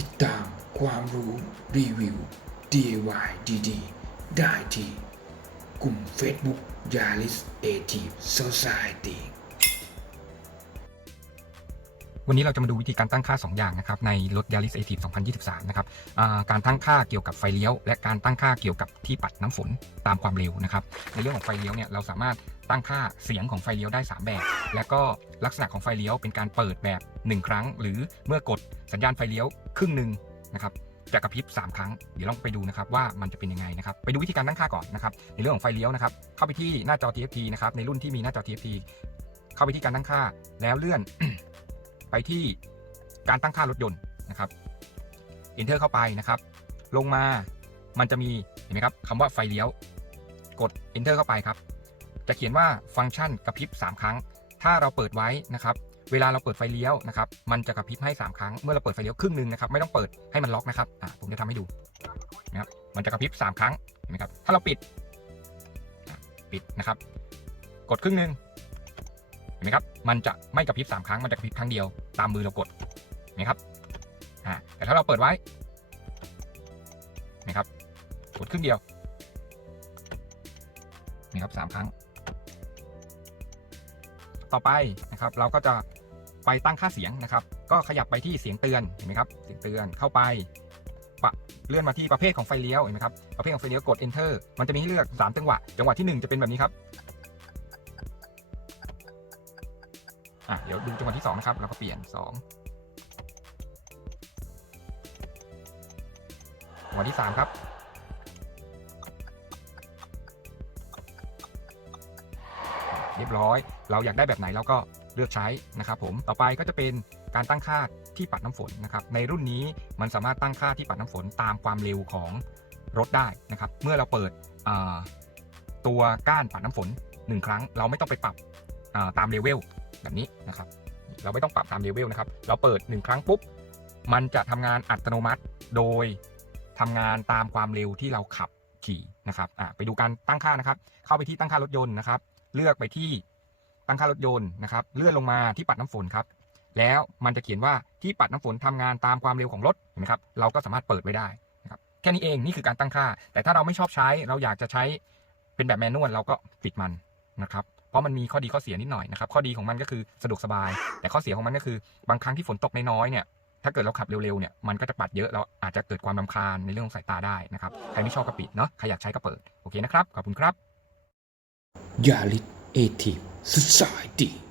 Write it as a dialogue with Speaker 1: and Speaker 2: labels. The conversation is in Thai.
Speaker 1: ติดตามความรู้รีวิว DIY ดีๆ ได้ที่ กลุ่ม Facebook Yaris a t i v e Society
Speaker 2: วันนี้เราจะมาดูวิธีการตั้งค่า 2 อย่างนะครับในรถ Yaris a t i v 2023 นะครับการตั้งค่าเกี่ยวกับไฟเลี้ยว และการตั้งค่าเกี่ยวกับที่ปัดน้ำฝนตามความเร็วนะครับในเรื่องของไฟเลี้ยวเนี่ยเราสามารถตั้งค่าเสียงของไฟเลี้ยวได้ 3 แบบ และก็ลักษณะของไฟเลี้ยวเป็นการเปิดแบบ 1 ครั้ง หรือเมื่อกดสัญญาณไฟเลี้ยวครึ่งหนึ่งนะครับจะกระพริบ 3 ครั้ง เดี๋ยวลองไปดูนะครับว่ามันจะเป็นยังไงนะครับ ไปดูวิธีการตั้งค่าก่อนนะครับ ในเรื่องของไฟเลี้ยวนะครับ เข้าไปที่หน้าจอ TFT นะครับ ในรุ่นที่มีหน้าจอ TFT เข้าไปที่การตั้งค่า แล้วเลื่อน ไปที่การตั้งค่ารถยนต์นะครับ Enter เข้าไปนะครับ ลงมามันจะมีเห็นไหมครับคำว่าไฟเลี้ยว กด Enter เข้าไปครับ จะเขียนว่าฟังก์ชันกระพริบ 3 ครั้ง ถ้าเราเปิดไว้นะครับ เวลาเราเปิดไฟเลี้ยวนะครับ มันจะกระพริบให้ 3 ครั้ง เมื่อเราเปิดไฟเลี้ยวครึ่งหนึ่งนะครับ ไม่ต้องเปิดให้มันล็อกนะครับผมจะทำให้ดูนะครับ มันจะกระพริบ 3 ครั้ง เห็นไหมครับ ถ้าเราปิด ปิดนะครับ กดครึ่งหนึ่ง เห็นไหมครับ มันจะไม่กระพริบ3ครั้ง มันจะกระพริบครั้งเดียวตามมือเรากด เห็นไหมครับ อ่า แต่ถ้าเราเปิดไว้ เห็นไหมครับ กดครึ่งเดียว นี่ครับสามครั้ง ต่อไปนะครับ เราก็จะไปตั้งค่าเสียงนะครับ ก็ขยับไปที่เสียงเตือน เห็นไหมครับ เสียงเตือนเข้าไปปะเลื่อนมาที่ประเภทของไฟเลี้ยว เห็นไหมครับ ประเภทของไฟเลี้ยวกด enter มันจะมีให้เลือก 3 จังหวะ จังหวะทีหนึ่1 จะเป็นแบบนี้ครับ อะเดี๋ยวดูจังหวะที่2นะครับเราก็เปลี่ยน2จังหวะที่3ครับเรียบร้อย เราอยากได้แบบไหนเราก็เลือกใช้นะครับผม ต่อไปก็จะเป็นการตั้งค่าที่ปัดน้ำฝนนะครับ ในรุ่นนี้มันสามารถตั้งค่าที่ปัดน้ำฝนตามความเร็วของรถได้นะครับ เมื่อเราเปิดตัวก้านปัดน้ำฝน 1 ครั้ง เราไม่ต้องไปปรับตามเลเวล แบบนี้นะครับ เราไม่ต้องปรับตามเลเวลนะครับ เราเปิด 1 ครั้งปุ๊บ มันจะทำงานอัตโนมัติ โดยทำงานตามความเร็วที่เราขับขี่นะครับอ่าไปดูการตั้งค่านะครับ เข้าไปที่ตั้งค่ารถยนต์นะครับ เลือกไปที่ตั้งค่ารถยนต์นะครับ เลื่อนลงมาที่ปัดน้ำฝนครับ แล้วมันจะเขียนว่าที่ปัดน้ำฝนทำงานตามความเร็วของรถเห็นไหมครับ เราก็สามารถเปิดไว้ได้นะครับ แค่นี้เองนี่คือการตั้งค่า แต่ถ้าเราไม่ชอบใช้ เราอยากจะใช้เป็นแบบแมนนวลเราก็ปิดมันนะครับ ราะมันมีข้อดีข้อเสียนิดหน่อยนะครับ ข้อดีของมันก็คือสะดวกสบาย แต่ข้อเสียของมันก็คือบางครั้งที่ฝนตกน้อยๆเนี่ยถ้าเกิดเราขับเร็วๆเนี่ยมันก็จะปัดเยอะเราอาจจะเกิดความลำคาญในเรื่องของสายตาได้นะครับใครไม่ชอบก็ปิดเนาะใครอยากใช้ก็เปิดโอเคนะครับขอบคุณครับ
Speaker 1: Yaris a t i v Society